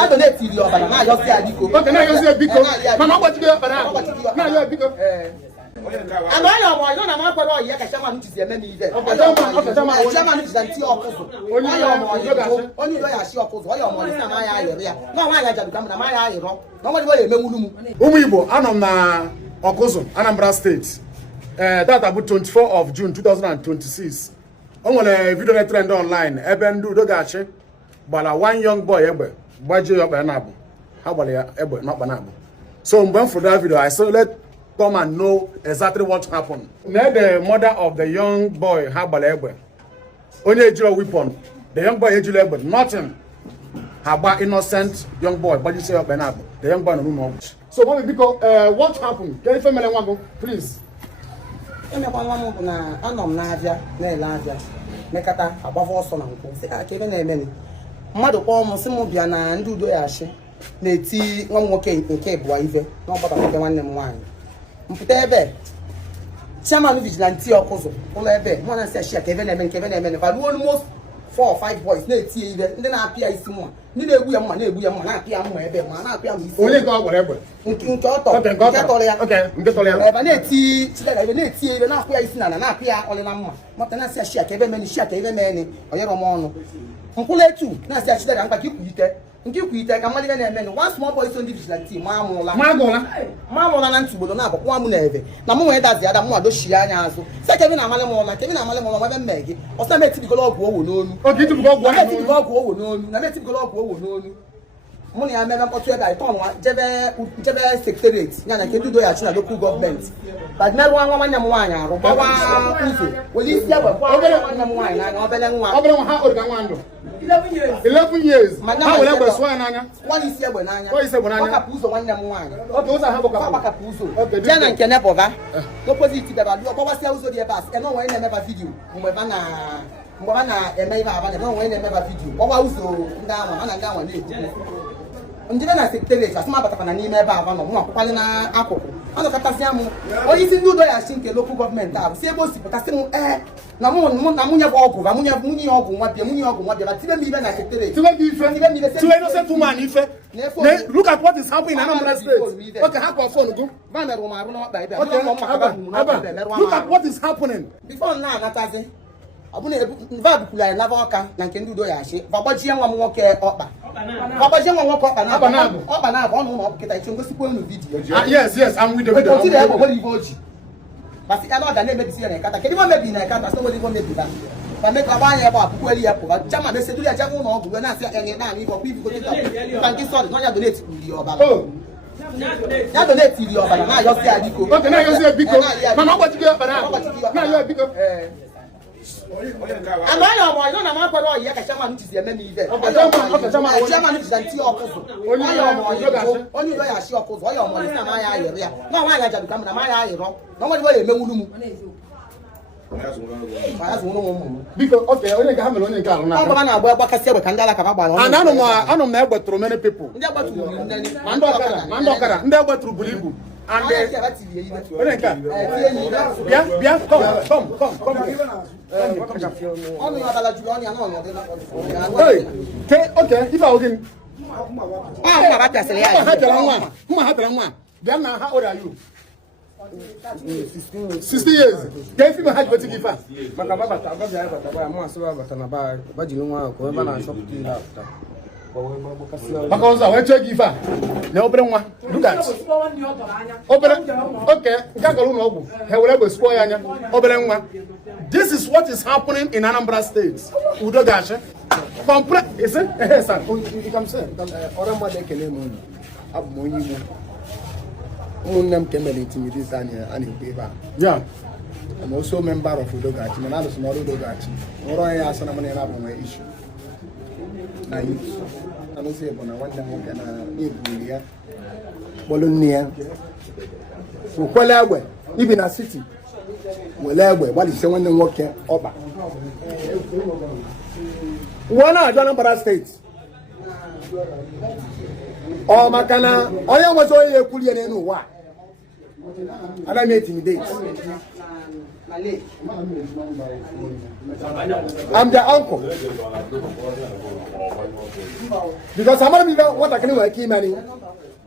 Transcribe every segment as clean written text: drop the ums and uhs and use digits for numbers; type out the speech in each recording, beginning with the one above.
ya donate iri ọbara na ayọ si abiko okay na ayọ si abiko mana ọgbachi ọbara na ayọ abiko and all your boy no na ma kwere oyi ka chairman ti eme mi ive chairman ti nti okuzo only do ya shi okuzo oyo mo ni ma ya ayere ya no wa ya jadu na ma ya ayero no mo di emenwulu mu ụmụ Igbo anọ m na Okuzu Anambra State that about 24 of June 2026 o nwere video na trend online ebe ndị udo gachi gbara one young boy egbe gbaje ya ọkpa na abụ ha gbara ya egbe na ọkpa na abụ so mgbe m fụrụ that video I saw let come and know exactly what happened. Now the mother of the young boy ha gbara egbe onye ejiro weapon the young boy ejiro egbe nothing haba innocent young boy gbaje ya ọkpa na abụ the young boy no know. So what happened? Can you family nwago please? Emekwa nwa m bụ na anọ m n'abịa na-ele abịa mekata agbava ọsọ na nkwụ sị ka ebe na-eme mmadụ kpọọ m sị m bịa na ndị udo ya achị na-eti nwa m nwoke nke ịbụa ive na ọgbata ebe nwanne m nwaanyị mpụta ebe chairman vigilante Okuzu ụlọ ebe mụ na nsị achị ka ebe na-eme va ruo almost 4 or 5 boys na-eti ive ndị na-apịa isi mma ndị na-egbu ya mma na-apịa mma ebe ma na-apịa m isi onye nke ọ gwara egbe nke ọtọ ya ebe na-eti chidaga ebe na-eti ebe na-apụ ya isi na-apụ ya ọlịla mma mata na-asị achị ka ebe meni onyere m ọnụ mkpụrụ etu na-asị achị daga mkpa ka ikwu ite ka mmadụ na-eme one small boy so ndị vigilante ma amụla na ntụgbolo na-abụkwa m na ebe na mụ nwee dazi ada mụ adochie anya azụ sị kebe na-amalị m ụla ebe mme gị ọsọ m etibigolo ọgwụ owo n'onu mụ na ya mere mkpọtụ ebe anyị tọnwa jebe sekretariat ya na nke ndị udo ya chi na local gọọmenti but merụ nwa nwanne m nwaanyị arụ gbawa ụzọ were isi egbe nwanne m nwaanyị n'anya obere nwa ha oruga nwa ndụ 11 years ha were egbe sụọ ya n'anya nwa isi egbe n'anya gbakapụ ụzọ nwanne m nwaanyị gbakapụ ụzọ jee na nke nepọva n'opoziti bịara lụọ gbawasịa ụzọ dị ebe a ene onwe na-emeba vidiyo mgbe ha na-eme ihe aba ebe onwe na-emeba vidiyo gbawa ụzọ ndị anwa ha na ndị anwa na-ekwu ndị be na sekretariat asị m abatakwana n'ime ebe aba nọ mụ akwụkwalị n'akụkụ anọkọtasịa m onye isi ndị udo ya chi nke lokal gọọmenti ahụ si ebe o si pụtasị m na nwunye bụ ọgwụ ga nwunye ọgwụ nwa bịa ma tibe m ibe na sekretariat look at what is happening in Anambra State. Okay, how about phone go? Look at what is happening. Before now, Natazi, abune vabu kula na voka na nke ndị udo ya achị babajie nwa m nwoke ọkpa na abụ ọnụ ụmụ ọkụkịta iche ngosikwa unu vidiyo yes I'm with the video otire ebe ogbori ibe oji basi ya na ọ ga na-emebisi ya na ekata kedu ibe mebi na ekata so nwere ibe mebi da ba mee ka agba anya ebe akwụkwọ eli ya pụba chama mesedu ya jebe ụlọ ọgwụ wee na-asị ya nye naanị ibe ọkwa ibigo tịta ka nke sọrị n'ọnya donate iri ọbara ya donate iri ọbara na ayọsi ya biko okay na ayọsi ya biko mana ọgbachi ọbara na ayọ biko and all your boy no na ma kwere oyi ka chairman ti eme mi ive chairman vigilante Okuzu only do ya shi Okuzu oyo mo ni na ya ayere ya no wa ya jadu na ma ya ayero no mo di bo emenwulu mu biko okay onye ka ha mere onye nke arụ na ọ na agba gbakasị egbe ka ndị ala ka gbara and anụ m na egbetụrụ many people ndị agbatụrụ ndị ọkara ndị egbetụrụ buru ibu and onye nke bịa come okay ife ahụ gịnị mma ha pịara nwa bịa na ha old are you 60 years ka ife ha ji weti gị ife a maka babata ababịa bata mụ asị babata na ba jiri nwa ahụ ka ebe na-achọpụta ihe apụta maka ọzọ wee chọọ gị ife a na obere nwa obere oke nke a gara ụlọ ọgwụ ha were egbe sụọ ya anya obere nwa. This is what is happening in Anambra State. Udo gashi is it? Sir, you can say ọrụ mmadụ ekele m unu abụ m onye Igbo ụmụnne m kemere itinye dis a na-ekwu ebe a yeah I'm also a member of Udo gachi mana alụsị n'ọrụ Udo gachi ọrụ onye ya asị na mana na-abụ nwe ishu na youth alụsị bụ na nwanne m nwoke na-ebuli ya kpọlụ nne ya ukwele egbe ibi na city wele egbe gbalịsie nwanne m nwoke ọba uwe na-ajụ Anambra steeti ọ maka na onye nwezi onye ya ekwuli ya n'elu ụwa anaghị intimidate I'm their uncle. Because I'm not even what I can do. I keep money.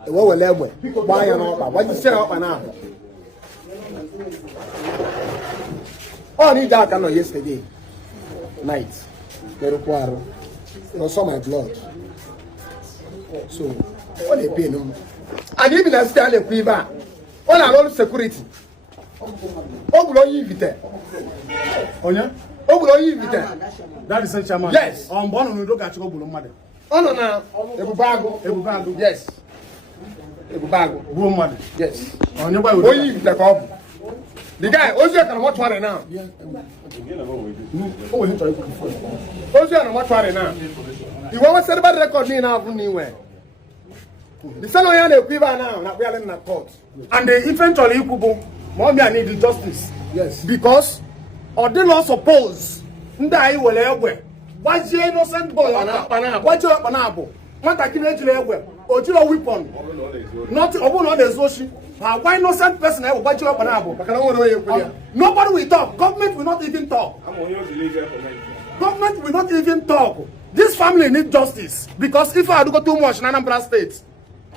The world will level. Why you know? Why you say up and up? Oh, need that kind of yesterday night. They saw my blood. So, what they pay no? And even as they are priva, all our security. Obulo yivite. Onya? Obulo yivite. That is the chairman. Yes. On born no doga chiko obulo made. Oh no na. Ebubago. Yes. Ebubago. Obulo made. Yes. Onya boy we Oyivite ka obu. The guy, Ozi can watch one now. Oh, he trying to Ozi can watch one now. You want to set about record now from anywhere. The son of Yana Quiva now, we are in the court. and they eventually kubo. Mommy, I need the justice. Yes. Because or they not suppose ndai wele egwe. Why is innocent boy? Why you panabo? What I can actually egwe. Ojiro weapon. Not obo no dey zoshi. Why innocent person egwe? Why you panabo? Nobody will talk. Government will not even talk. Government will not even talk. This family need justice because if I do go too much in Anambra State,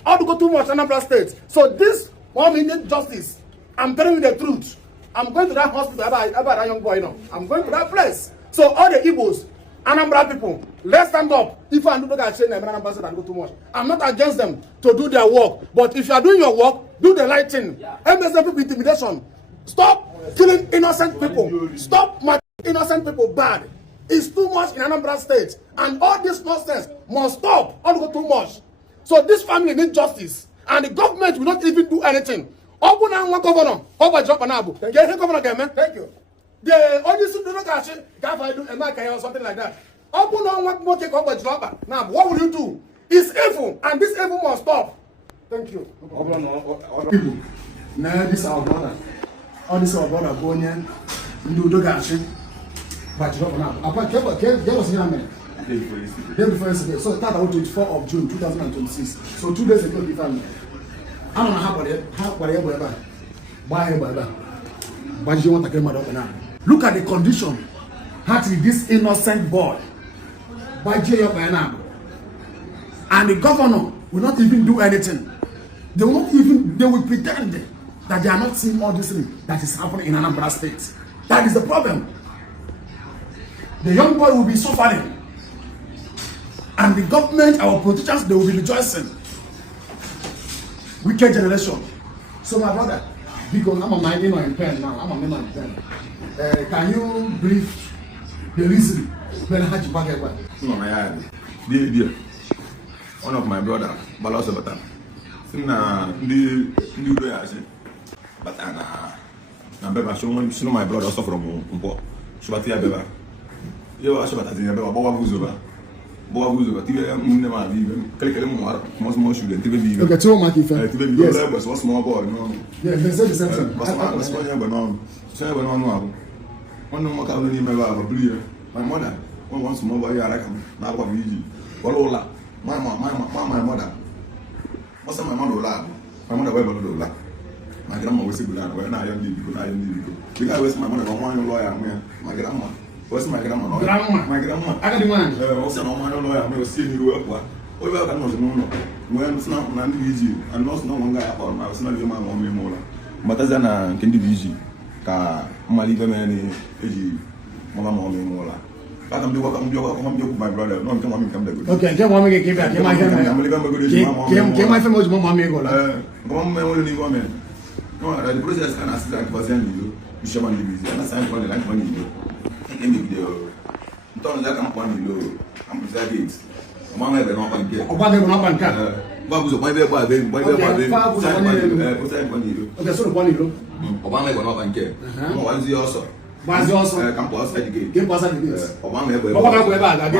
I do go too much in Anambra State. So this family need justice. I'm telling you the truth. I'm going to that hospital about that young boy now. I'm going to that place. So all the Igbos, Anambra people, let's stand up. If I do not say Anambra State and go too much, I'm not against them to do their work. But if you are doing your work, do the right thing. MSF people intimidation. Stop killing innocent people. Stop making innocent people bad. It's too much in Anambra State. And all this nonsense must stop. All go too much. So this family needs justice. And the government will not even do anything. Open and one governor. Over drop an abu. Get him governor again, man. Thank you. The only do not catch it. Can't I do a mark or something like that? Open on one more take over drop. Now, what will you do? It's evil. And this evil must stop. Thank you. People. Now, this is our brother. All this is our brother going in. You do gashi. But drop an abu. Apart, there was a man. Day before yesterday. So it started on 24th of June 2026. So 2 days ago, different. I don't know how look at the condition. Actually, this innocent boy. And the governor will not even do anything. They will pretend that they are not seeing all this thing that is happening in Anambra State. That is the problem. The young boy will be suffering. And the government, our politicians, they will be rejoicing. Wicked generation. So my brother, because I'm a minding on pen now, I'm a man on pen. Can you brief the reason when I had to back away? No, my yard. Dear. One of my brother, Balos Batan. Sina the way I say. But I'm sure my brother also from Umpo. Shubatia Beba. You are Shubat in Beba, Boba Buzuba. Boa buzo, tive uma na vida, aquele mora, mas chule, tive vida. Okay, two months different. Tive vida, mas was small boy, no. Yeah, they said the same thing. Mas Spania banon. Sai banon no abo. Quando uma casa ni me va brilha. My mother, one small boy ara kam, na kwa viji. Walola. My mother. What's my mother la? My mother we balola. My grandma was segura, we na young people, na young people. Because was my mother one lawyer, my grandma. What's my grandma? My grandma. I got the man. Also, no man, lawyer, I was seeing you work. We were not no. When it's not an easy, and not no one guy upon I was not your man on me more. But as an can division, Maliga man, Mama Mommy Mola. I can do what I'm doing, my brother. No, come on, come back. Okay, come on, give back. Came my famous mommy go. Come on, woman. No, the process can assist like was you. You shall only be and assign for the like money. Então já estamos falando vamos usar isso. Mama vai não banqueiro. O banqueiro não bancar. Vamos usar, vai ver. Sai banqueiro. Okay, so banqueiro. O mama vai não banqueiro. Como vai dizer isso? Mas also, campus sair de quem passa de isso? O mama vai. O mama vai baga,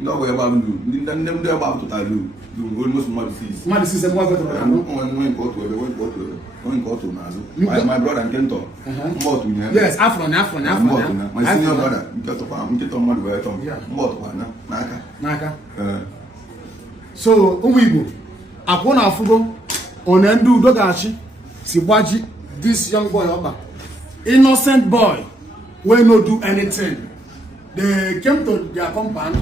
não vai baga, não deu baga total do almost more disease. Mas isso é muito bom. Não importa, my brother and Kento. Yes, Afro. My senior brother, Kento Madu, Naka. So, Uwibo, Akona Afugo, Onendu Dogashi, Sibaji, this young boy over. innocent boy will not do anything. They came to their compound.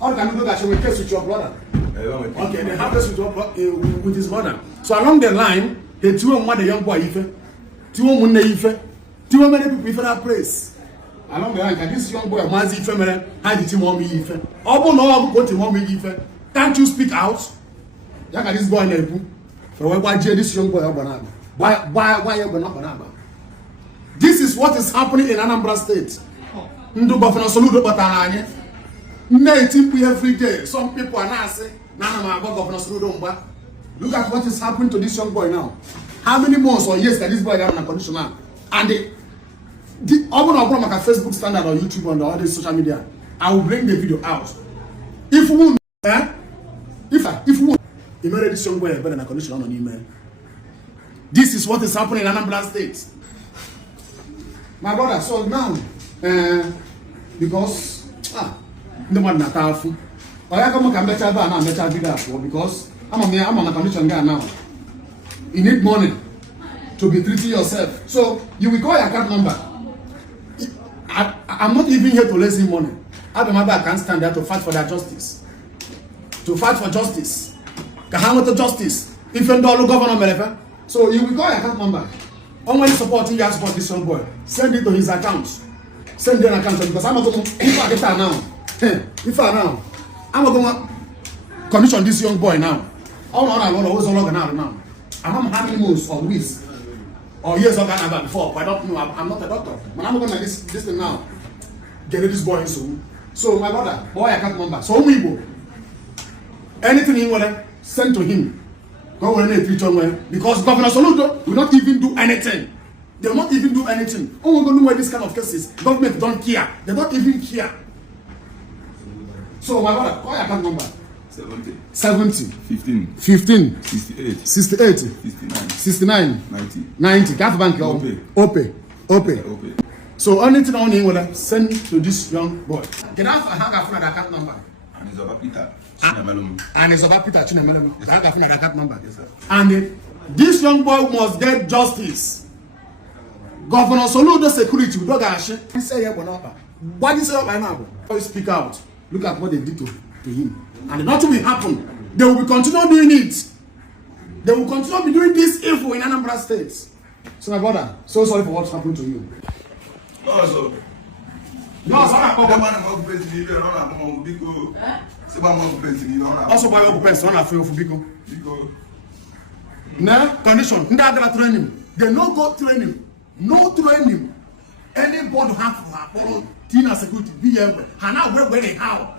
How can you do that? She will case with your brother. Okay, they have this with his mother. So along the line, the two of the young boy, two of many people prefer that place. Along the line, this young boy, Mazi Femele, how did you want me? Obo no, go to mommy. Can't you speak out? Yaka this boy nebu. For why this young boy Banana? Why you gonna Banana? This is what is happening in Anambra State. Ndu Governor Soludo Batananye. Native every day. Some people are now saying, Nana Governor Soludo Mba. Look at what is happening to this young boy now. How many months or years can this boy have in a condition now? And the Facebook standard or YouTube on all this social media. I will bring the video out. If we won't, if we won't, email this young boy better than a condition on email. This is what is happening in Anambra State. My brother, so now, because no one not powerful. I come can better than I'm better video because I'm on a condition guy now. You need money to be treating yourself. So you will call your account number. I'm not even here to lazy money. I can't stand there to fight for their justice. To fight for justice. Kahamata justice. If you don't governor, so you will call your account number. Only supporting you support this young boy. Send it to his account. Send their account because I'm going to if I get her now. If I now, I'm going to commission this young boy now. All on I always now. I'm having moves or weeks or years of that before. But I don't know. I'm not a doctor. But I'm going to this thing now. Get this boy soon. So my brother, boy, I can't remember. So we go. Anything he want to send to him. Go on and somewhere because Governor Soludo will not even do anything. They will not even do anything. Oh, we're going to know where this kind of cases. Government don't care. They don't even care. So my brother, call your account number. 70 15 68 69 90 Gas Bank Ope. So anything on him will send to this young boy. Can I have an account number? And it's about Peter Chinemelum. I have an account number. And this young boy must get justice. Governor Soludo security will not say what is up right now? Speak out. Look at what they did to him. And nothing will happen. They will continue doing it. They will continue be doing this evil in Anambra State. So my brother, so sorry for what's happened to you. Also, by your person, I feel for Biko. Now, condition, training. They no go training. No training. Anybody have to Tina security be able. And now where they how?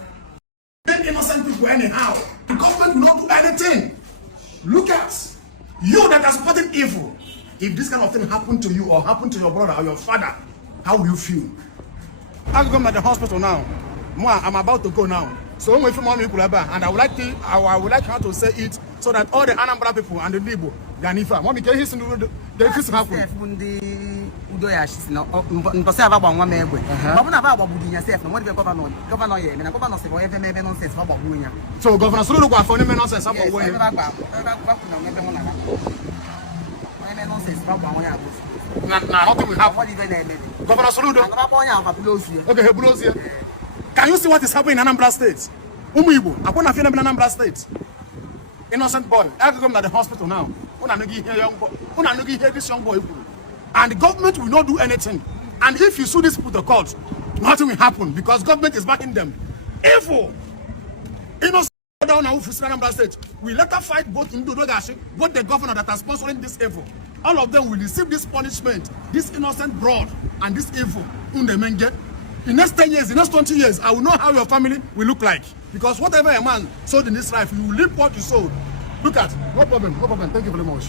Innocent people anyhow. The government will not do anything. Look at you that are supporting evil. If this kind of thing happened to you or happened to your brother or your father, how will you feel? I'm going to the hospital now. I'm about to go now. So I'm with mommy people and I would like her to say it so that all the Anambra people and the Libo, Ganifa, mommy can listen to the this happen. So Governor Sulu go for any nonsense about way. Nothing will happen. Governor Sulu. Okay, he blows here. Can you see what is happening in Anambra State? Umuibo, I want to feel in Anambra State. Innocent boy. I have to come to the hospital now. Hear this young boy. And the government will not do anything. And if you sue these people to court, nothing will happen because government is backing them. Evil. Innocent down now Anambra State. We let her fight both the governor that are sponsoring this evil. All of them will receive this punishment, this innocent broad and this evil. In the next 10 years, the next 20 years, I will know how your family will look like. Because whatever a man sowed in this life, you will reap what you sowed. Look at, no problem. Thank you very much.